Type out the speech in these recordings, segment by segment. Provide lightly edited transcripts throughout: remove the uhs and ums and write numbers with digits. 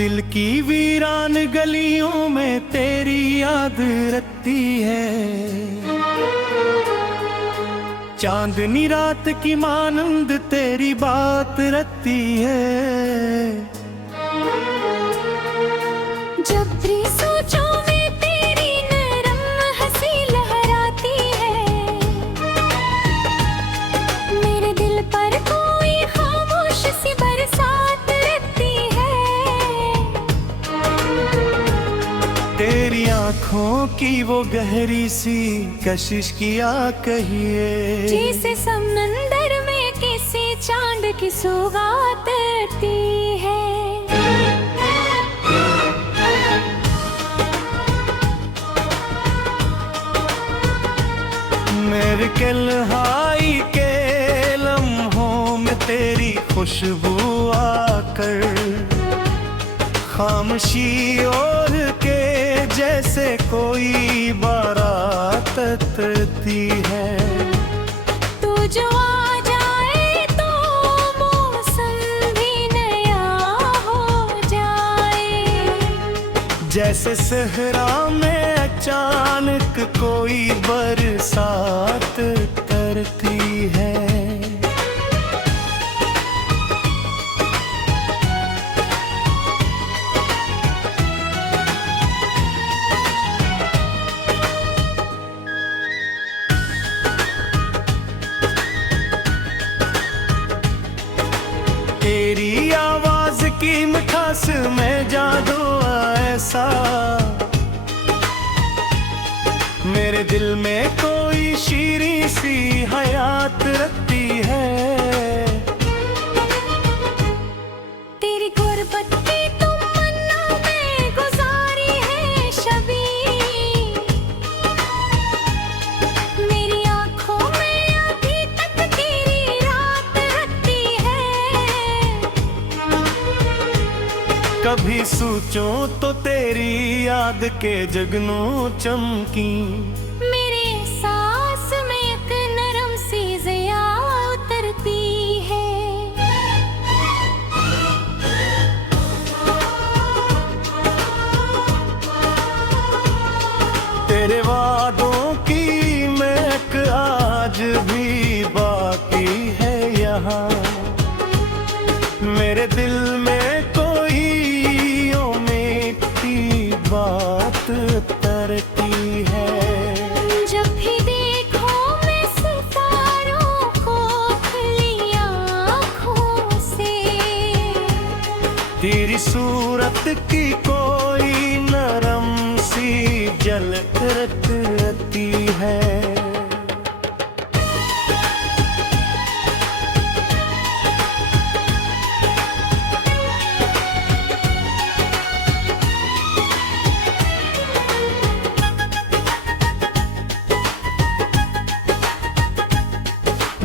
दिल की वीरान गलियों में तेरी याद रखती है। चांदनी रात की मानंद तेरी बात रखती है। जब भी सोचो में तेरी नरम हंसी लहराती है। मेरे दिल पर कोई खामोश सी बरसात रहती है। तेरी आँखों की वो गहरी सी कशिश किया कहिए, जैसे समंदर में किसी चांद की सौगात रहती है। मेरे कल्हाई के लम्हों में तेरी खुशबू आकर खामोशी ओढ़ के जैसे कोई बारात उतरती है। तू जो आ जाए तो मौसम भी नया हो जाए। जैसे सहरा में अचानक कोई बरसात उतरती है। तेरी आवाज की मिठास में जादू ऐसा, मेरे दिल में कोई शीरी सी हयात रखती है। तेरी गुर्बत की तमन्ना में गुजारी है शबी। मेरी आंखों में अभी तक तेरी रात रखती है। कभी सोचूं तो तेरी याद के जगनू चमकी, मेरे सांस में एक नरम सी ज़िया उतरती है। तेरे वादों की महक आज भी बाकी है यहाँ। मेरे दिल में कोई बात तरती है। जब भी देखो मैं सितारों को खुली आँखों से, तेरी सूरत की कोई नरम सी झलक रहती है।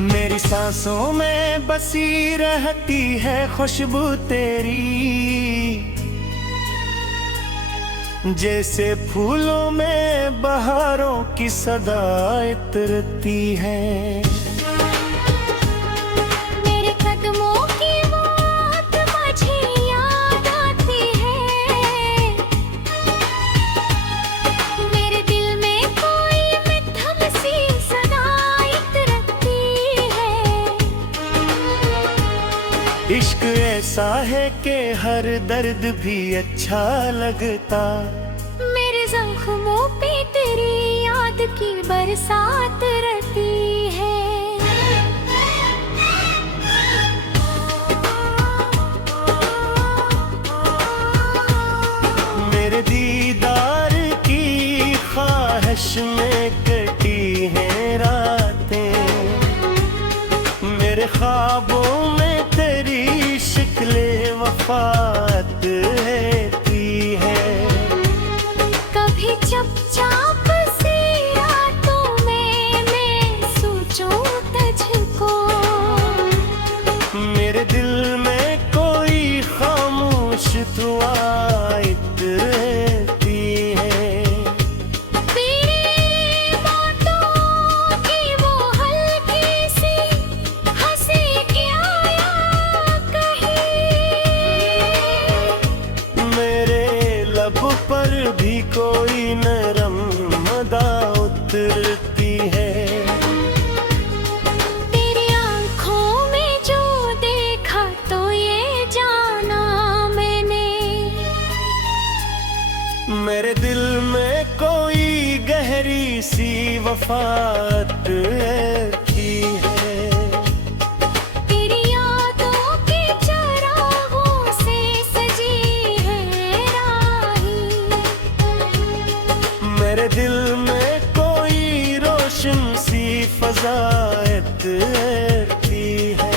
मेरी सांसों में बसी रहती है खुशबू तेरी, जैसे फूलों में बहारों की सदा इतरती है। मेरे कदमों की वो आवाज़ मुझे याद आती है। मेरे दिल में कोई मिठम सी सदा इतरती है। इश्क ऐसा है कि हर दर्द भी अच्छा लगता। मेरे जख्मों पे तेरी याद की बरसात रहती है। मेरे दीदार की ख्वाहिश में कटी हैं रातें। मेरे ख्वाबों में तेरी शिक्ले वफात रहती है। कभी चुपचाप सी रातों में मैं सोचूं तुझको। मेरे दिल में कोई खामोश दुआ रहती है। तेरी बातों की वो हल्की सी हंसी क्या कही। कोई नरम मदा उतरती है। तेरी आंखों में जो देखा तो ये जाना मैंने, मेरे दिल में कोई गहरी सी वफात की है। तेरी यादों के चरागों से सजी है राही, मेरे दिल में कोई रोशन सी फज़ायत की है।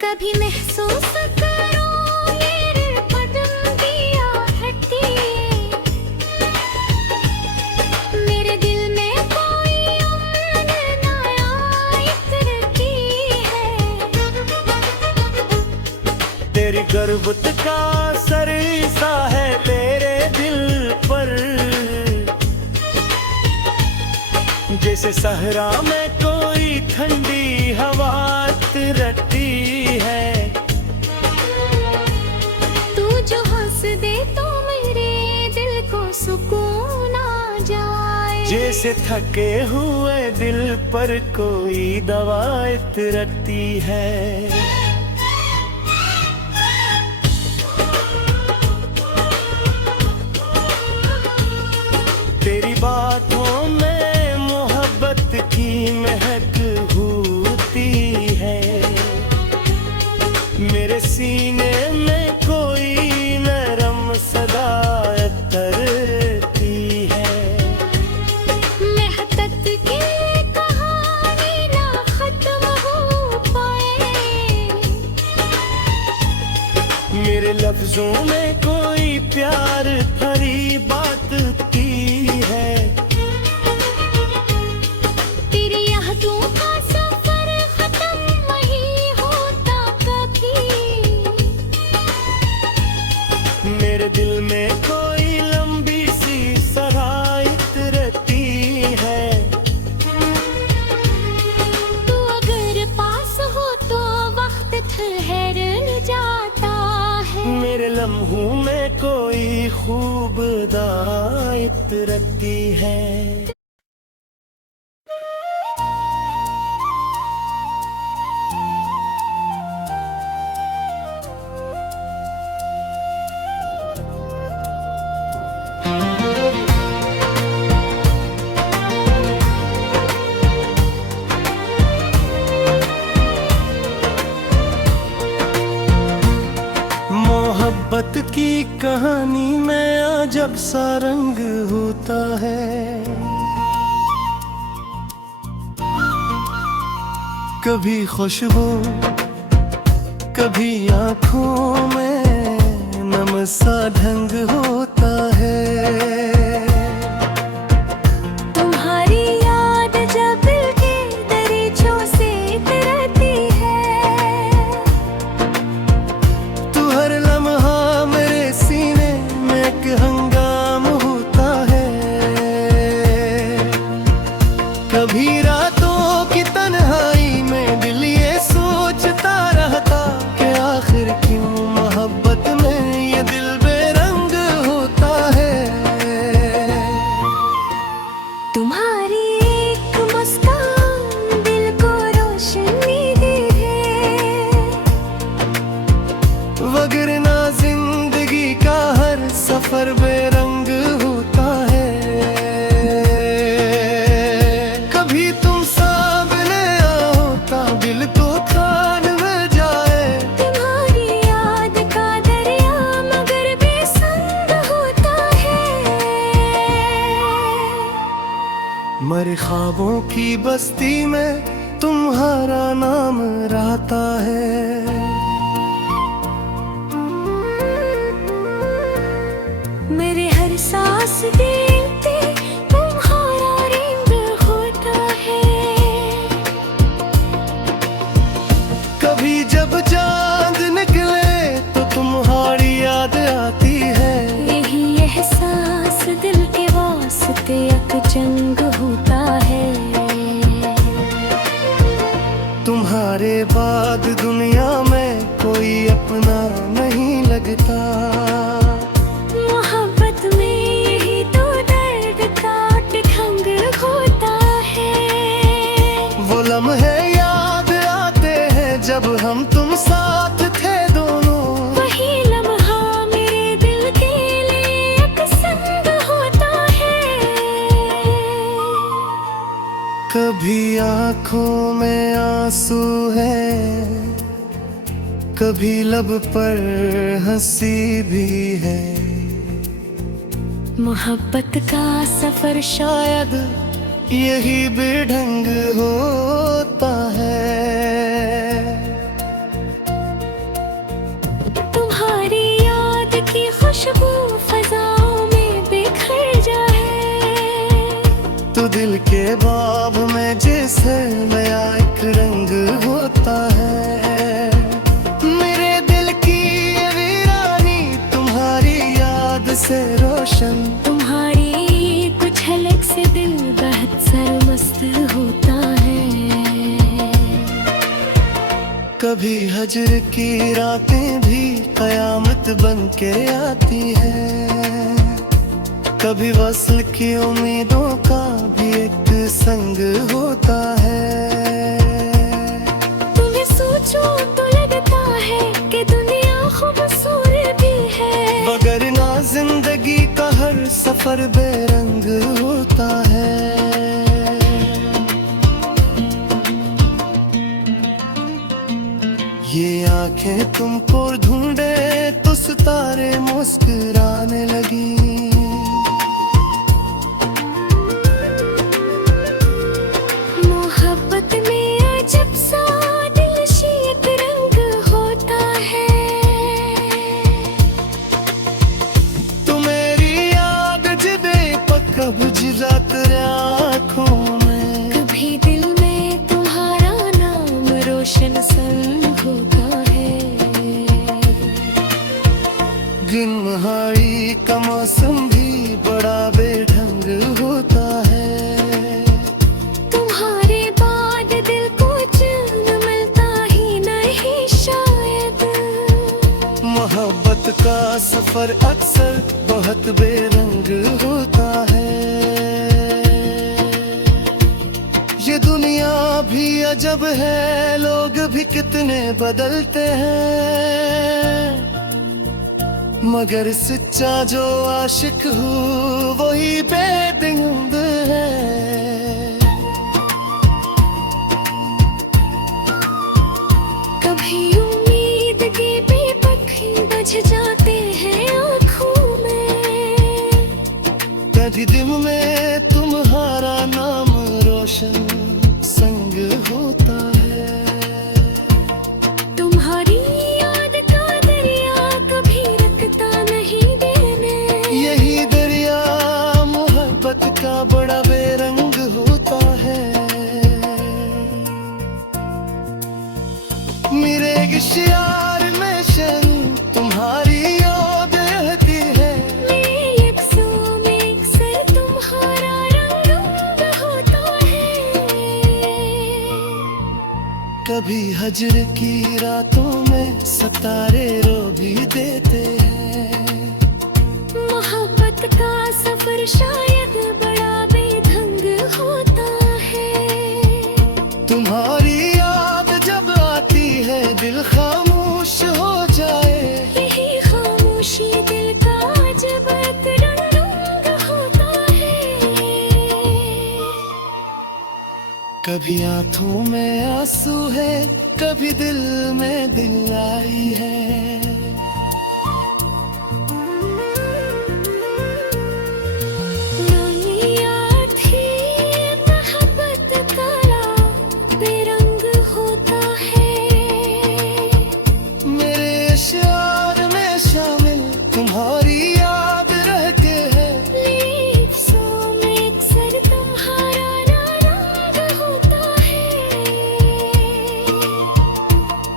कभी महसूस करो मेरे कदम दिया हटती है, मेरे दिल में कोई अमन नायात रहती है। तेरी गुर्बत का असर सा है मेरे दिल पर, जैसे सहरा में कोई ठंडी हवा रटी है। तू जो हंस दे तो मेरे दिल को सुकून आ जाए, जैसे थके हुए दिल पर कोई दवायत रखती है। तेरी बातों में मोहब्बत की महक होती है, मेरे सीने में कोई नरम सदा तरती है। मेहतत की कहानी ना खत्म हो पाए, मेरे लफ्जों में कोई प्यार भरी बात की है। तेरी यादों का सफर खत्म नहीं होता कभी, मेरे दिल में कोई लंबी सी सराहत रहती है। तू अगर पास हो तो वक्त ठहर जाता है, मेरे लम्हों में कोई खूब दायत रखती है। मोहब्बत की कहानी में अजब सा रंग होता है, कभी खुशबू कभी आँखों में नम सा ढंग होता है। तुम्हारी याद जब दिल के दरीचों से रहती है, तू हर लम्हा मेरे सीने में एक हंगाम होता है। कभी रातों की तन्हाई में दिल ये सोचता रहता कि आखिर क्यों मोहब्बत में ये दिल बेरंग होता है। तुम्हारी एक मुस्कान दिल को रोशनी दे है, वगरना जिंदगी का हर सफर बेरंग होता है। कभी तुम सामने आओ दिल तो थान में जाए, तुम्हारी याद का दरिया मगर बेसंग होता है। मर ख्वाबों की बस्ती में तुम्हारा नाम रहता है। मेरे हर सांस दिल पे तुम्हारा रंग होता है। कभी जब चांद निकले तो तुम्हारी याद आती है। यही एहसास दिल के वास्ते तक जंग होता है। तुम्हारे बाद दुनिया में कोई अपना नहीं लगता। मोहब्बत में यही तो दर्द काट खंग होता है। वो लम्हे याद आते हैं जब हम तुम साथ थे दोनों। वही लम्हा मेरे दिल के लिए एक संग होता है। कभी आँखों में आंसू है, कभी लब पर हंसी भी है। मोहब्बत का सफर शायद यही बेढंग होता है। तुम्हारी याद की खुशबू फजाओं में बिखर जाए। तो दिल के बाब में जैसे नया एक रंग होता है। मेरे दिल की ये वीरानी तुम्हारी याद से रोशन। तुम्हारी कुछ झलक से दिल बहुत सरमस्त होता है। कभी हजर की रातें भी कयामत बन के आती है। कभी वस्ल की उम्मीदों का भी एक संग होता है। तुम्हें सोचो तो लगता है कि दुनिया खूबसूरत भी है। मगर ना जिंदगी का हर सफर बेरंग होता है। ये आंखें तुमको ढूंढे तो सितारे मुस्कुराने लगी। मोहब्बत में अजब सा दिलशी एक रंग होता है। तू मेरी याद जिदे पकब जिला तेरे आँखों में। कभी दिल में तुम्हारा नाम रोशन संग होता है। दिन महाई का मौसम भी बड़ा बेढंग होता है। तुम्हारे बाद दिल को चैन मिलता ही नहीं शायद। मोहब्बत का सफर अक्सर बहुत बेरंग होता है। ये दुनिया भी अजब है, लोग भी कितने बदलते हैं। मगर सच्चा जो आशिक हूँ वही बेदंग है। कभी उम्मीद के बेपखी बज जाते हैं आँखों में। कभी दिल में तुम्हारा नाम रोशन संग होता है। तुम्हारी याद का दरिया कभी रखता नहीं देने। यही दरिया मोहब्बत का बड़ा बेरंग होता है। मेरे इश्यार में शन तुम्हारी याद रहती है। मेरे अक्सों में अक्सर तुम्हारा रंग होता है। कभी हजर की रातों में सितारे रो भी देते हैं। मोहब्बत का सफर शायद बड़ा बेढंग होता है। तुम्हारी याद जब आती है दिल खामोश हो जाए। यही खामोशी दिल का जब एक रंग होता है। कभी आंखों में आंसू है, कभी दिल में दिल आई है। तुम्हारी याद रहते हैं। लिप्सों में अक्सर तुम्हारा रंग होता है।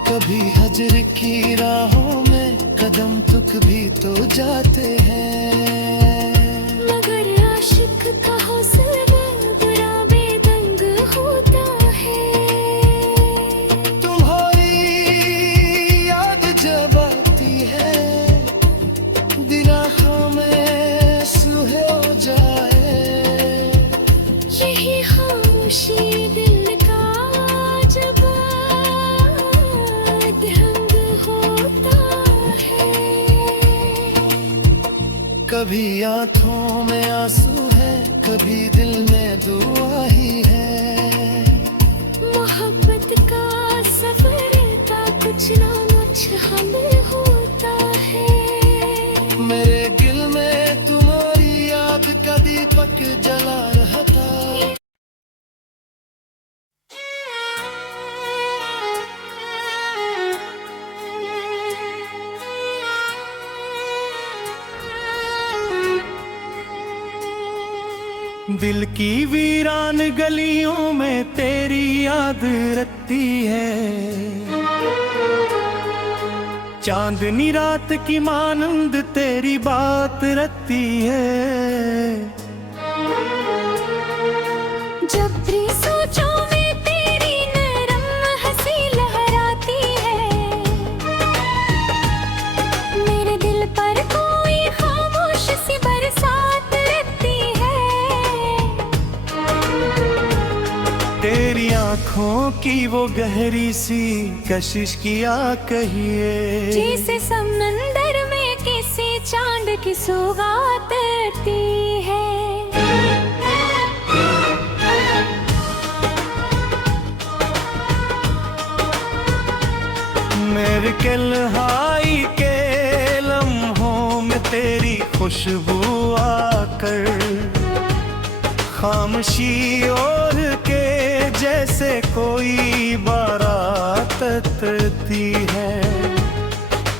कभी हजर की राहों में कदम तुक भी तो जाते हैं। मगर आशिक का हौसला यही खामोशी दिल का जब ढंग होता है। कभी आंखों में आंसू है, कभी दिल में दुआ ही है। मोहब्बत का सफर का कुछ ना कुछ हमें होता है। मेरे दिल में तुम्हारी याद का दीपक जला रहा था। दिल की वीरान गलियों में तेरी याद रखती है। चांदनी रात की मानंद तेरी बात रखती है। जब भी सोचो में तेरी नरम हंसी लहराती है। मेरे दिल पर कोई खामोश सी बरसात रहती है। तेरी आँखों की वो गहरी सी कशिश किया कहिए। जैसे समंदर में किसी चांद की सौगात रहती है। मेरे कल्हाई के लम्हों में तेरी खुशबू आकर खामोशी और के जैसे कोई बारात उतरती है।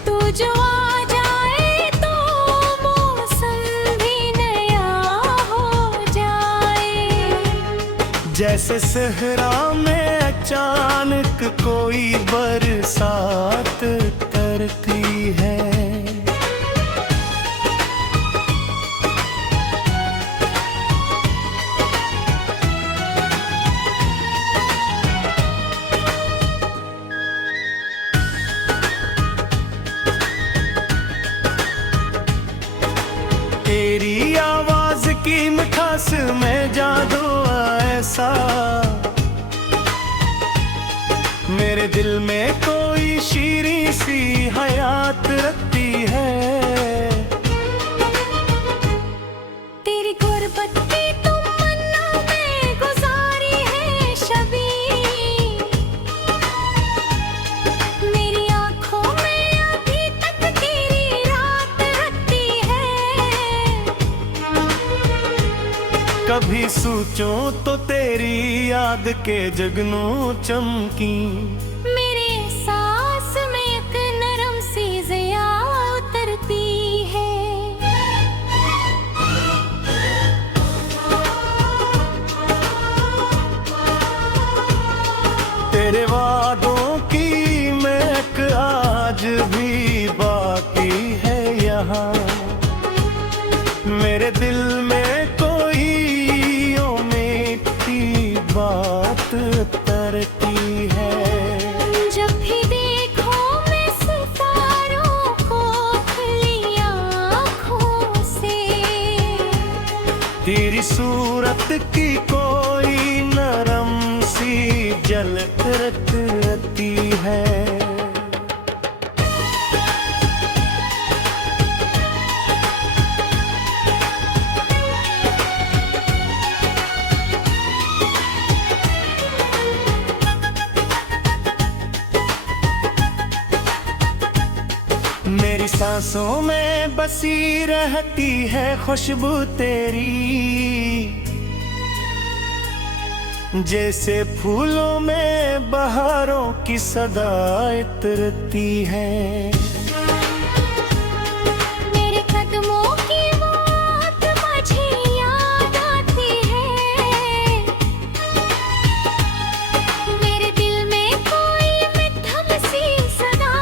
तू जो आ जाए तो मौसम भी नया हो जाए। जैसे सहरा में अचानक कोई बरसात उतरती है। तेरी आवाज की मिठास में जादू ऐसा। मेरे दिल में कोई शीरी सी हयात रखती है। तेरी गुर्बत की तमन्ना में गुजारी है शबी। मेरी आंखों में अभी तक तेरी रात रहती है। कभी सोचो तो तेरी याद के जगनू चमकी। मेरे सांस में एक नरम सी ज़िया उतरती है। तेरे वादों की महक आज भी बाकी है यहाँ। मेरे दिल में कोई ओ मीठी बात तरती है। जब भी देखो मैं सितारों को खुली आँखों से। तेरी सूरत की कोई नरम सी झलक रहती है। मेरी सांसों में बसी रहती है खुशबू तेरी। जैसे फूलों में बहारों की सदा इतरती है। मेरे कदमों की वो आवाज़ मुझे याद आती है। मेरे दिल में कोई मधुर सी सदा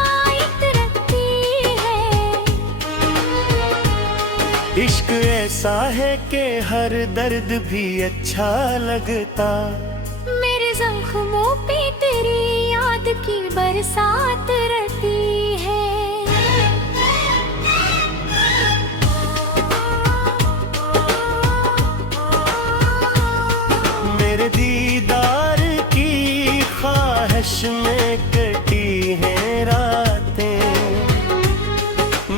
रहती है। इश्क ऐसा है कि हर दर्द भी अच्छा लगता। मेरे जख्मों पे तेरी याद की बरसात रहती है। में कटी हैं रातें,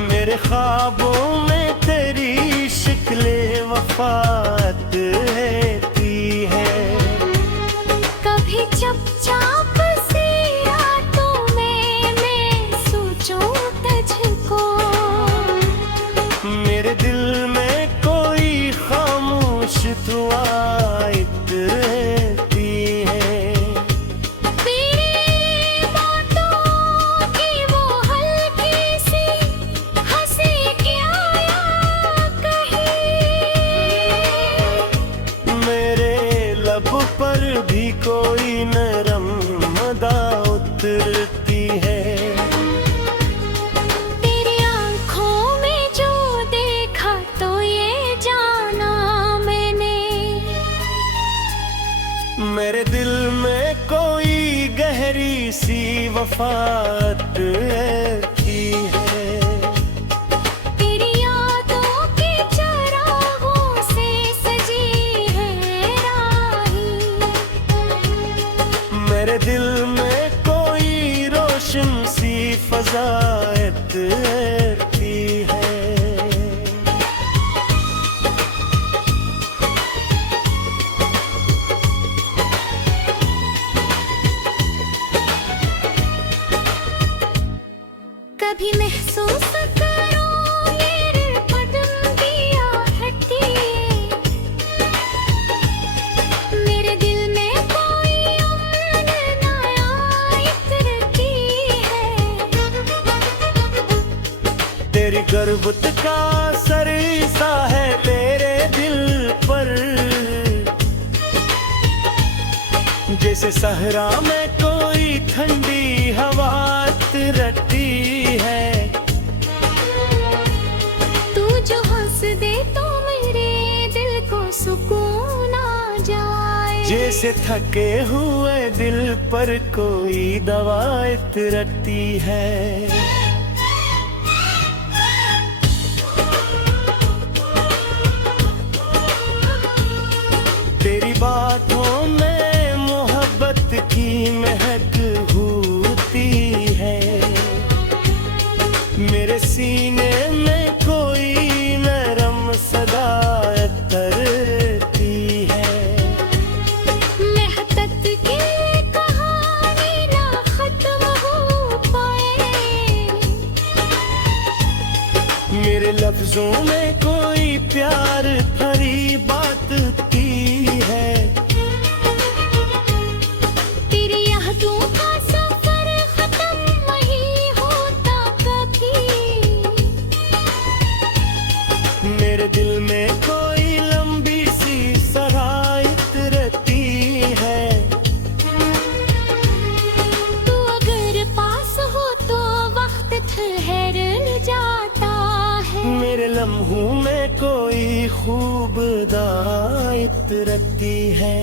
मेरे ख्वाबों में तेरी शिक्ले वफात रहती है। कभी चुपचाप सी रातों में मैं सोचूं तुझको, मेरे दिल में कोई खामोश दुआएं रहती है। तेरी बातों की वो हल्की सी हंसी क्या कहीं, मेरे लब पर भी कोई नरम मदा उतरती है। तेरी आंखों में जो देखा तो ये जाना मैंने, मेरे दिल में कोई गहरी सी वफात रहती है। तेरी यादों की चरागों से सजी है राही, मेरे दिल में कोई रोशन सी फजायत रहती है। कभी महसूस करो मेरे कदम की आहटी, मेरे दिल में कोई अमन नायात रखी है। तेरी गर्बत का सरिसा है मेरे दिल पर, जैसे सहरा में कोई ठंडी हवा रटी है। तू जो हंस दे तो मेरे दिल को सुकून आ जाए, जैसे थके हुए दिल पर कोई दवाएं रखती है। तेरी बातों में मोहब्बत की महक होती है, मेरे सीने में कोई नरम सदा तरती है। मेहनत की कहानी ना खत्म हो पाए, मेरे लफ्जों में कोई प्यार भरी बात की है। तेरी यादों का सफर खत्म नहीं होता कभी, मेरे दिल में कोई लंबी सी सराहत रहती है। तू अगर पास हो तो वक्त ठहर जाता है, मेरे लम्हों में कोई खूब दायत रहती है।